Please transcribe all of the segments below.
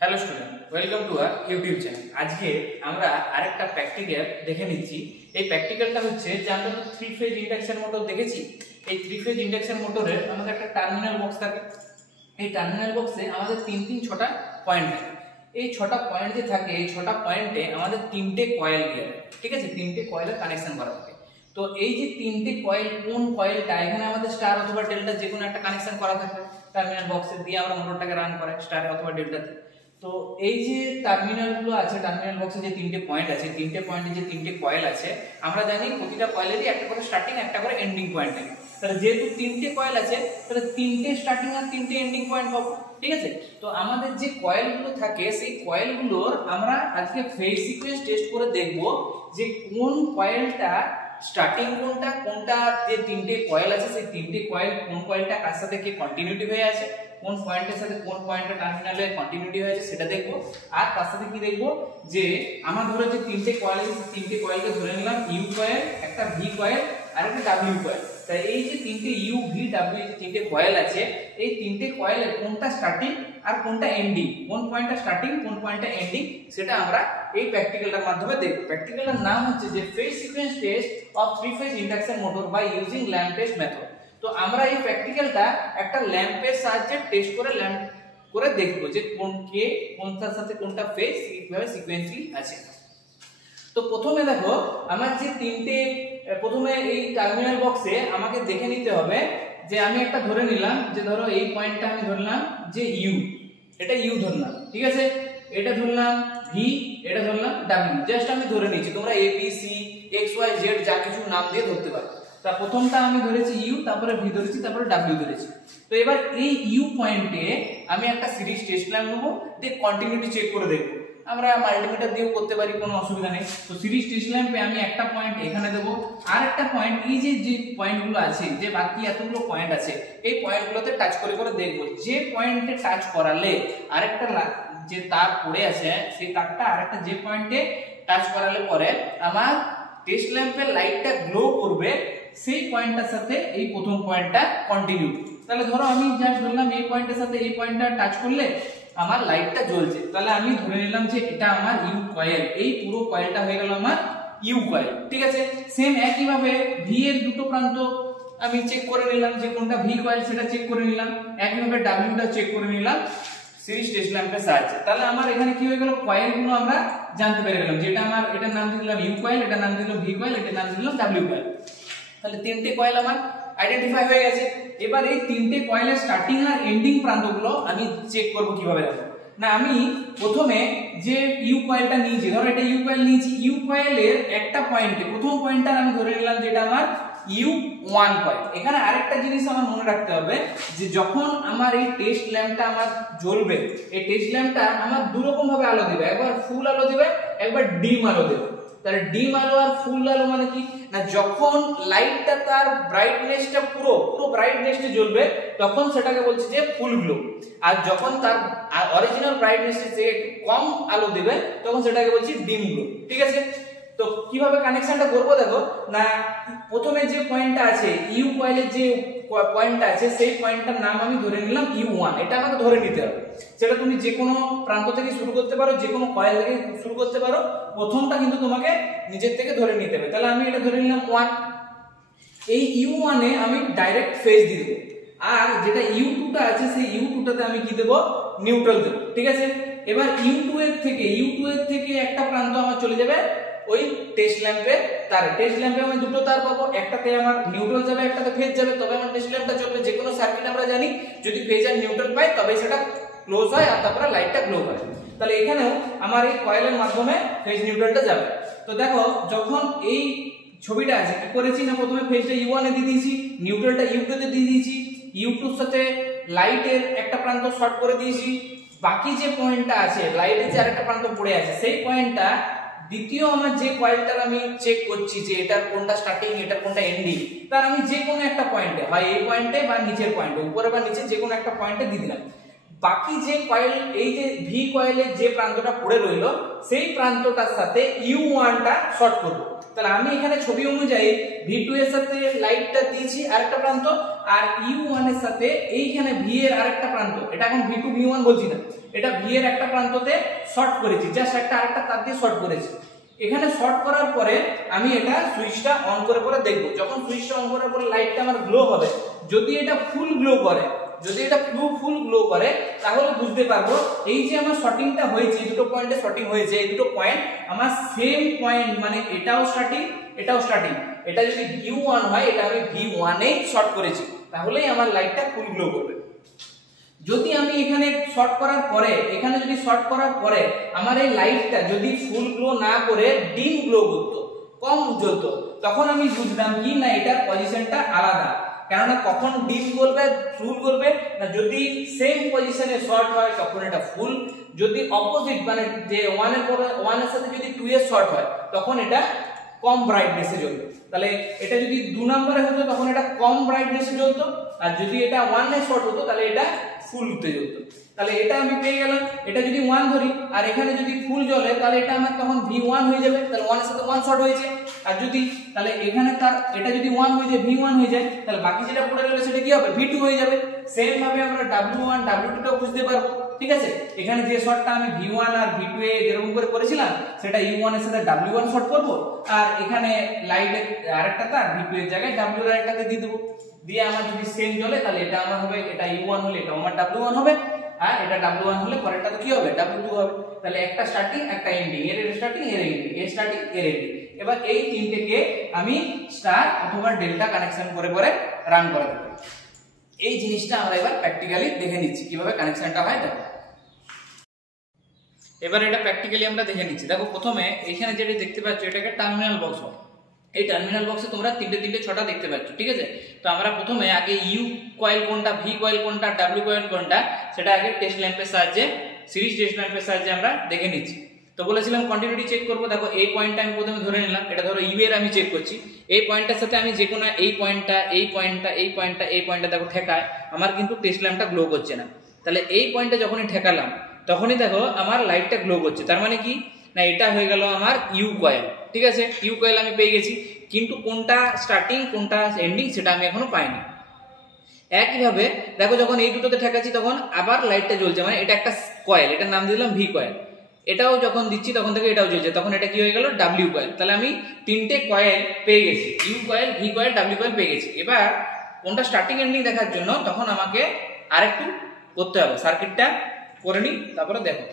Hello student, welcome to our YouTube channel. আজকে আমরা আরেকটা প্র্যাকটিক্যাল দেখে নিচ্ছি। এই প্র্যাকটিক্যালটা হচ্ছে যে আমরা তো থ্রি ফেজ ইন্ডাকশন মোটর দেখেছি। এই থ্রি ফেজ ইন্ডাকশন মোটরের আমাদের একটা টার্মিনাল বক্স থাকে। এই টার্মিনাল বক্সে আমাদের ছটা পয়েন্ট থাকে। এই ছটা পয়েন্ট যে থাকে, এই ছটা পয়েন্টে আমাদের তিনটে কয়েল দিয়ে থাকে, ঠিক আছে? তিনটে কয়েলের কানেকশন করা থাকে। তো এই যে তিনটে কয়েল, কোন কয়েলটা এখানে আমাদের স্টার অথবা ডেল্টা যে কোনো একটা কানেকশন করা থাকে টার্মিনাল বক্সে দিয়ে আমরা মোটরটাকে রান করাই স্টারে অথবা ডেল্টাতে। তো এই যে টার্মিনাল গুলো আছে, টার্মিনাল বক্সে যে তিনটে পয়েন্ট আছে, তিনটে পয়েন্টে যে তিনটে কয়েল আছে, আমরা জানি প্রতিটা কয়েলেরই একটা করে স্টার্টিং একটা করে এন্ডিং পয়েন্ট থাকে। তাহলে যেহেতু তিনটে কয়েল আছে, তাহলে তিনটে স্টার্টিং আর তিনটে এন্ডিং পয়েন্ট পাবো, ঠিক আছে? তো আমাদের যে কয়েল গুলো থাকে, সেই কয়েল গুলোর আমরা আজকে ফেজ সিকোয়েন্স টেস্ট করে দেখব যে কোন কয়েলটা স্টার্টিং কোনটা, কোনটা যে তিনটে কয়েল আছে সেই তিনটে কয়েল কোন কয়েলটা কার সাথে কি কন্টিনিউটি হয়ে আছে, কোন পয়েন্টের সাথে কোন পয়েন্টের টার্মিনালে কন্টিনিউটি হয়েছে সেটা দেখবো। আর তার সাথে কি দেখবো যে আমার ধরো যে তিনটে কয়েল আছে, তিনটে কয়েলকে ধরে নিলাম ইউ কয়েল, একটা ভি কয়েল আর একটা ডাব্লিউ কয়েল। তাই এই যে তিনটে ইউ ভি ডাব্লিউ যে তিনটে কয়েল আছে, এই তিনটে কয়েলের কোনটা স্টার্টিং আর কোনটা এন্ডিং, কোন পয়েন্টটা স্টার্টিং কোন পয়েন্টটা এন্ডিং, সেটা আমরা এই প্র্যাকটিক্যালটার মাধ্যমে দেখব। প্র্যাকটিক্যালটার নাম হচ্ছে যে phase sequence test of three phase induction motor by using lamp test method. তো আমরা এই প্র্যাকটিক্যালটা একটা ল্যাম্পের সাহায্যে টেস্ট করে ল্যাম্প করে দেখব যে কোনটার সাথে কোনটা ফেজ কিভাবে সিকোয়েন্সলি আছে। তো প্রথমে দেখো আমার যে তিনটে, প্রথমে এই টার্মিনাল বক্সে আমাকে দেখে নিতে হবে যে আমি একটা ধরে নিলাম যে ধরো এই পয়েন্টটা আমি ধরলাম যে ইউ, এটা ইউ ধরলাম, ঠিক আছে? এটা ধরলাম ভি, এটা ধরলাম ডাব্লিউ। জাস্ট আমি ধরে নিয়েছি, তোমরা A B C X Y Z যা কিছু নাম দিয়ে ধরতে পারো। তা প্রথমটা আমি ধরেছি ইউ, তারপরে ভি ধরেছি, তারপরে ডাব্লিউ ধরেছি। তো এবার এই ইউ পয়েন্টে আমি একটা সিরিজ টেস্ট ল্যাম্প নেবো, দিয়ে কন্টিনিউটি চেক করে দেখবো। আমরা মাল্টিমিটার দিয়েও করতে পারি, কোনো অসুবিধা নেই। তো সিরিজ টেস্ট ল্যাম্পে আমি একটা পয়েন্ট এখানে দেবো, আর একটা পয়েন্ট এই যে পয়েন্টগুলো আছে, যে বাকি এতগুলো পয়েন্ট আছে, এই পয়েন্টগুলোতে টাচ করে করে দেখবো। যে পয়েন্টে টাচ করালে আরেকটা যে তার পড়ে আছে, সেই তারটা আরেকটা যে পয়েন্টে টাচ করালে পরে আমার টেস্ট ল্যাম্পের লাইটটা গ্লো করবে, সেই পয়েন্টটার সাথে এই প্রথম পয়েন্টটা কন্টিনিউ। তাহলে ধরো আমি জাস্ট ধরলাম এই পয়েন্টের সাথে এই পয়েন্টটা টাচ করলে আমার লাইটটা জ্বলছে, তাহলে আমি ধরে নিলাম যে এটা আমার ইউ কয়েল। এই পুরো কয়েলটা হয়ে গেল আমার ইউ কয়েল, ঠিক আছে? সেম একই ভাবে ভি এর দুটো প্রান্ত আমি চেক করে নিলাম যে কোনটা ভি কয়েল, সেটা চেক করে নিলাম। একইভাবে ডাব্লিউটা চেক করে নিলাম সিরিজ টেস্ট ল্যাম্পের সাহায্যে। তাহলে আমার এখানে কি হয়ে গেল, কয়েলগুলো আমরা জানতে পেরে গেলাম। যেটা আমার এটার নাম দিলাম ইউ কয়েল, এটার নাম দিলাম ভি কয়েল, এটার নাম দিলাম ডাব্লিউ কয়েল। তাহলে তিনটে কয়েল আমার আইডেন্টিফাই হয়ে গেছে। এবার এই তিনটে কয়েলের স্টার্টিং আর এন্ডিং প্রান্তগুলো আমি চেক করব কিভাবে। দেখো না, আমি প্রথমে যে ইউ কয়েলটা নিয়েছি, ধরো এটা ইউ কয়েল নিয়েছি, ইউ কয়েলের একটা পয়েন্টে, প্রথম পয়েন্টটা আমি ধরে নিলাম যেটা আমার ইউ ওয়ান কয়েল। এখানে আরেকটা জিনিস আমার মনে রাখতে হবে যে যখন আমার এই টেস্ট ল্যাম্পটা আমার জ্বলবে, এই টেস্ট ল্যাম্পটা আমার দুরকম ভাবে আলো দিবে, একবার ফুল আলো দিবে, একবার ডিম আলো দেবে। তাহলে ডিম আলো আর ফুল আলো মানে কি না, যখন লাইটটা তার ব্রাইটনেসটা পুরো ব্রাইটনেসে জ্বলবে তখন সেটাকে বলছে যে ফুল গ্লো, আর যখন তার অরিজিনাল ব্রাইটনেসে যে একটু কম আলো দেবে তখন সেটাকে বলছি ডিম গ্লো, ঠিক আছে? তো কিভাবে কানেকশনটা করব দেখো না, প্রথমে যে পয়েন্টটা আছে ইউ কয়েলের যে পয়েন্টটা আছে, সেই পয়েন্টটার নাম আমি ধরে নিলাম ইউ ওয়ান। এটা আমাকে ধরে নিতে হবে, সেটা তুমি যে কোনো প্রান্ত থেকে শুরু করতে পারো, যে কোনো কয়েল থেকে শুরু করতে পারো, প্রথমটা কিন্তু তোমাকে নিজের থেকে ধরে নিতে হবে। তাহলে আমি এটা ধরে নিলাম ওয়ান। এই ইউ ওয়ানে আমি ডাইরেক্ট ফেজ দিয়ে দেবো, আর যেটা ইউ টুটা আছে সেই ইউ টুটাতে আমি কি দেবো, নিউট্রাল দেবো, ঠিক আছে? এবার ইউ টু এর থেকে একটা প্রান্ত আমার চলে যাবে ওই টেস্ট ল্যাম্পের তারে। টেস্ট ল্যাম্পে আমি দুটো তার পাবো, একটাতে আমার নিউট্রাল যাবে, একটাতে ফেজ যাবে, তবে আমার টেস্ট ল্যাম্পটা চলবে। যে কোনো সার্কিট আমরা জানি যদি ফেজ আর নিউট্রাল পাই তবে সেটা ক্লোজ হয় আর তারপরে লাইটটা গ্লো করে। তাহলে এখানেও আমার এই কয়েলের মাধ্যমে ফেজ নিউট্রালটা যাবে। তো দেখো যখন এই ছবিটা আছে কি করেছি না, প্রথমে ফেজটা ইউ ওয়ানে দিয়ে দিয়েছি, নিউট্রালটা ইউ টু তে দিয়ে দিয়েছি, ইউ টুর সাথে লাইটের একটা প্রান্ত শর্ট করে দিয়েছি, বাকি যে পয়েন্টটা আছে লাইটের যে আরেকটা প্রান্ত পড়ে আছে সেই পয়েন্টটা দ্বিতীয় আমার যে কয়েলটার আমি চেক করছি যে এটার কোনটা স্টার্টিং এটার কোনটা এন্ডিং, তার আমি যে কোনো একটা পয়েন্টে, হয় এই পয়েন্টে বা নিচের পয়েন্টে, উপরে বা নিচে যে কোনো একটা পয়েন্টে দিয়ে দিলাম। বাকি যে কয়েল, এই যে ভি কয়েলের যে প্রান্তটা পড়ে রইলো সেই প্রান্তটার সাথে ইউ ওয়ানটা শর্ট করব। তাহলে আমি এখানে ছবি অনুযায়ী ভি টু এর সাথে লাইটটা দিয়েছি আরেকটা প্রান্ত, আর ইউ ওয়ান এর সাথে এইখানে ভি এর আরেকটা প্রান্ত, এটা এখন ভি টু ভি ওয়ান বলছি না, এটা ভি এর একটা প্রান্ততে শর্ট করেছি, জাস্ট একটা আরেকটা তার দিয়ে শর্ট করেছি। এখানে শর্ট করার পরে আমি এটা সুইচটা অন করে পরে দেখব, যখন সুইচটা অন করার পরে লাইটটা আমার গ্লো হবে, যদি এটা ফুল গ্লো করে, যদি এটা ফুল গ্লো করে তাহলে বুঝতে পারবো এই যে আমার শর্টিংটা হয়েছে, এই দুটো পয়েন্টে শর্টিং হয়েছে, এই দুটো পয়েন্ট আমার সেম পয়েন্ট, মানে এটাও স্টার্টিং এটাও স্টার্টিং। এটা যদি V1 হয়, এটা আমি V1 এ শর্ট করেছি, তাহলেই আমার লাইটটা ফুল গ্লো করবে। যদি আমি এখানে শর্ট করার পরে, এখানে যদি শর্ট করার পরে আমার এই লাইটটা যদি ফুল গ্লো না করে ডিম গ্লো করতো, কম জ্বলতো, তখন আমি বুঝলাম কি না এটার পজিশনটা আলাদা। কেননা কখন ডিম জ্বলবে ফুল জ্বলবে না, যদি সেম পজিশনে শর্ট হয় তখন এটা ফুল, যদি অপোজিট মানে যে 1 এর পরে 1 এর সাথে যদি 2 এর শর্ট হয় তখন এটা কম ব্রাইটনেসে জ্বলবে। তাহলে এটা যদি 2 নম্বরে হতো তখন এটা কম ব্রাইটনেসে জ্বলতো, আর যদি এটা 1 এ শর্ট হতো তাহলে এটা ফুল তে জ্বলতো। তাহলে এটা আমি পেয়ে গেলাম। এটা যদি 1 ধরি আর এখানে যদি ফুল জ্বলে তাহলে এটা আমার তখন V1 হয়ে যাবে, তাহলে 1 এর সাথে 1 শর্ট হয়েছে। আর যদি তাহলে এখানে তার এটা যদি 1 হয়ে যায়, V1 হয়ে যায়, তাহলে বাকি যেটা পড়ে গেল সেটা কি হবে, V2 হয়ে যাবে। সেম ভাবে আমরা W1 W2 টাও বুঝতে পারবো, ঠিক আছে। এখানে যে শর্টটা আমি V1 আর V2 এ যেরকম করে করেছিলাম সেটা U1 এর সাথে W1 শর্ট করব, আর এখানে লাইটের আরেকটা তার V2 এর জায়গায় W এর আরেকটাতে দিয়ে দেব, দিয়ে আমার যদি সেম জ্বলে তাহলে এটা আমার হবে, এটা U1 হলে এটা আমার W1 হবে, আর এটা W1 হলে পরেরটা তো কি হবে, W2 হবে। তাহলে একটা স্টার্টিং একটা এন্ডিং, এর স্টার্টিং এর এন্ডিং, এর স্টার্টিং এর এন্ডিং। এবার এই তিনটেকে আমি স্টার অথবা ডেল্টা কানেকশন করে পরে রান করাতে পারি। এই জিনিসটা আমরা এবার প্র্যাকটিক্যালি দেখে নিচ্ছি কিভাবে কানেকশনটা হয়। দেখো এবার এটা প্র্যাকটিক্যালি আমরা দেখে নিচ্ছি। দেখো প্রথমে এখানে যেটা দেখতে পাচ্ছ এটাকে টার্মিনাল বক্স হয়। এই টার্মিনাল বক্সে তোমরা তিনটে ছটা দেখতে পাচ্ছ, ঠিক আছে। তো আমরা প্রথমে আগে ইউ কয়েল কোনটা, ভি কয়েল কোনটা, ডাব্লিউ কয়েল কোনটা, সেটা আগে টেস্ট ল্যাম্পের সাহায্যে, সিরিজ টেস্ট ল্যাম্পের সাহায্যে আমরা দেখে নিচ্ছি। তো বলেছিলাম কন্টিনিউটি চেক করব। দেখো এই পয়েন্টটা আমি প্রথমে ধরে নিলাম, এটা ধরো ইউ এর আমি চেক করছি। এই পয়েন্টটার সাথে আমি যে কোনো এই পয়েন্টটা দেখো ঠেকায়, আমার কিন্তু টেস্ট ল্যাম্পটা গ্লো করছে না। তাহলে এই পয়েন্টটা যখনই ঠেকালাম তখনই দেখো আমার লাইটটা গ্লো করছে। তার মানে কি না, এটা হয়ে গেল আমার ইউ কয়েল, ঠিক আছে। ইউ কয়েল আমি পেয়ে গেছি, কিন্তু কোনটা স্টার্টিং কোনটা এন্ডিং সেটা আমি এখনো পাইনি। একইভাবে দেখো যখন এই দুটোতে ঠেকাচ্ছি তখন আবার লাইটটা জ্বলছে, মানে এটা একটা কয়েল, এটার নাম দিলাম ভি কয়েল। এটাও যখন দিচ্ছি তখন থেকে এটাও জ্বলছে, তখন এটা কি হয়ে গেল, ডাব্লিউ কয়েল। তাহলে আমি তিনটে কয়েল পেয়ে গেছি, U coil, V coil, W coil পেয়ে গেছি। এবার কোনটা স্টার্টিং এন্ডিং দেখার জন্য তখন আমাকে আরেকটু করতে হবে, সার্কিটটা করে নিই তারপরে দেখো।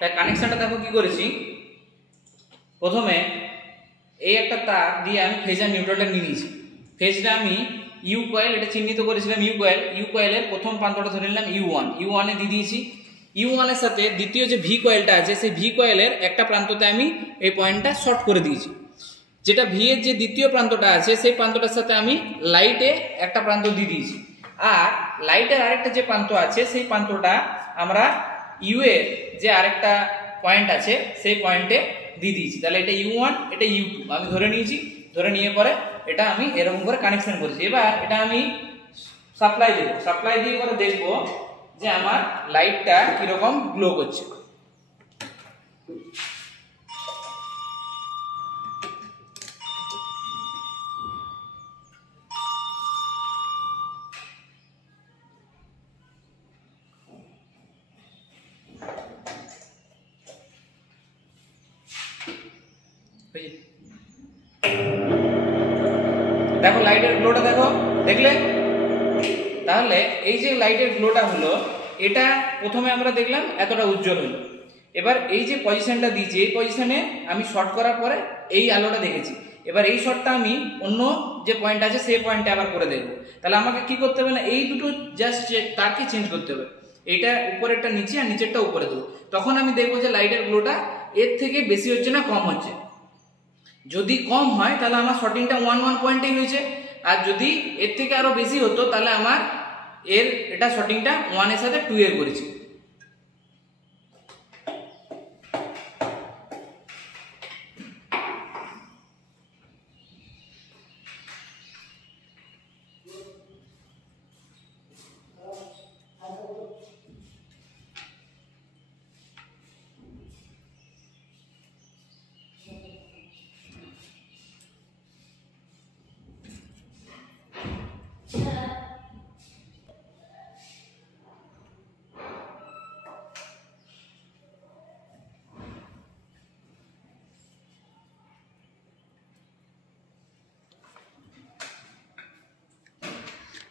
তাই কানেকশনটা দেখো কি করেছি, প্রথমে এই একটা তার দিয়ে আমি ফেজ আর নিউট্রালটা নিয়ে নিয়েছি। ফেজটা আমি ইউ কয়েল, এটা চিহ্নিত করেছিলাম ইউ কয়েল, ইউ কয়েলের প্রথম প্রান্তটা ধরে নিলাম ইউ1 এ দিয়ে দিয়েছি। ইউ1 এর সাথে দ্বিতীয় যে ভি কয়েলটা আছে সেই ভি কয়েলের একটা প্রান্ততে আমি এই পয়েন্টটা শর্ট করে দিয়েছি। যেটা ভি এর যে দ্বিতীয় প্রান্তটা আছে সেই প্রান্তটার সাথে আমি লাইটে একটা প্রান্ত দিয়ে দিয়েছি, আর লাইটের আরেকটা যে প্রান্ত আছে সেই প্রান্তটা আমরা ইউ এর যে আরেকটা পয়েন্ট আছে সেই পয়েন্টে দিয়ে দিয়েছি। তাহলে এটা U1 এটা U2 আমি ধরে নিয়েছি, ধরে নিয়ে পরে এটা আমি এরকম করে কানেকশন করেছি। এবার এটা আমি সাপ্লাই দেব, সাপ্লাই দিয়ে পরে দেখবো যে আমার লাইটটা কিরকম গ্লো করছে। দেখো লাইটের গ্লোটা দেখো, দেখলে? তাহলে এই যে লাইটের গ্লোটা হলো, এটা প্রথমে আমরা দেখলাম এতটা উজ্জ্বল হলো। এবার এই যে পজিশনটা দিয়েছি, এই পজিশনে আমি শর্ট করার পরে এই আলোটা দেখেছি। এবার এই শর্টটা আমি অন্য যে পয়েন্ট আছে সেই পয়েন্টে আবার করে দেখবো। তাহলে আমাকে কি করতে হবে না, এই দুটো জাস্ট তারকে চেঞ্জ করতে হবে, এইটা উপরেরটা নিচে আর নিচেরটা উপরে দেবো। তখন আমি দেখবো যে লাইটের গ্লোটা এর থেকে বেশি হচ্ছে না কম হচ্ছে। যদি কম হয় তাহলে আমার শর্টিংটা 1 পয়েন্টেই হয়েছে, আর যদি এর থেকে আরো বেশি হতো তাহলে আমার এটা শর্টিংটা 1 এর সাথে 2 এর করেছি।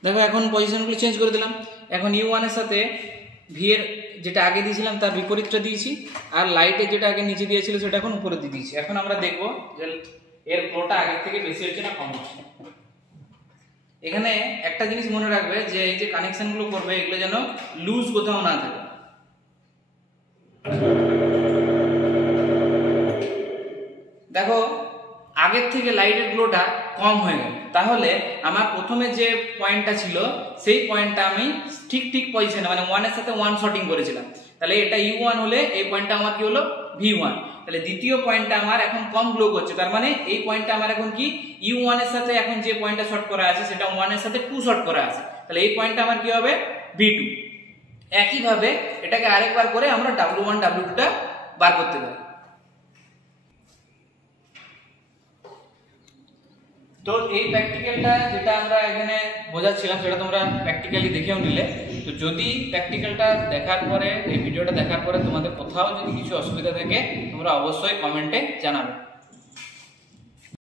দেখো এখন পজিশনগুলো চেঞ্জ করে দিলাম। এখন U1 এর সাথে ভি এর যেটা আগে দিয়েছিলাম তার বিপরীতটা দিয়েছি, আর লাইটের যেটা আগে নিচে দিয়েছিল সেটা এখন উপরে দিয়ে দিয়েছি। এখন আমরা দেখব যে এর ফ্লোটা আগের থেকে বেশি হচ্ছে না কম হচ্ছে। এখানে একটা জিনিস মনে রাখবে যে এই যে কানেকশনগুলো করবে এগুলো যেন লুজ কোথাও না থাকে। দেখো আগের থেকে লাইটের গ্লোটা কম হয়ে গেল, তাহলে আমার প্রথমে যে পয়েন্টটা ছিল সেই পয়েন্টটা আমি ঠিক পজিশনে মানে 1 এর সাথে 1 শর্টিং করেছিলাম। তাহলে এটা U1 হলে এই পয়েন্টটা আমার কি হলো V1। তাহলে দ্বিতীয় পয়েন্টটা আমার এখন কম গ্লো করছে, তার মানে এই পয়েন্টটা আমার এখন কি U1 এর সাথে এখন যে পয়েন্টটা শর্ট করা আছে সেটা 1 এর সাথে 2 শর্ট করা আছে, তাহলে এই পয়েন্টটা আমার কি হবে V2। একইভাবে এটাকে আরেকবার করে আমরা W1 W2 টা বার করতে পারি। তো এই প্র্যাকটিক্যালটা যেটা আমরা এখানে বোঝাচ্ছিলাম সেটা তোমরা প্র্যাকটিক্যালি দেখেও নিলে। তো যদি প্র্যাকটিক্যালটা দেখার পরে এই ভিডিওটা দেখার পরে তোমাদের কোথাও যদি কিছু অসুবিধা থাকে তোমরা অবশ্যই কমেন্টে জানাবে।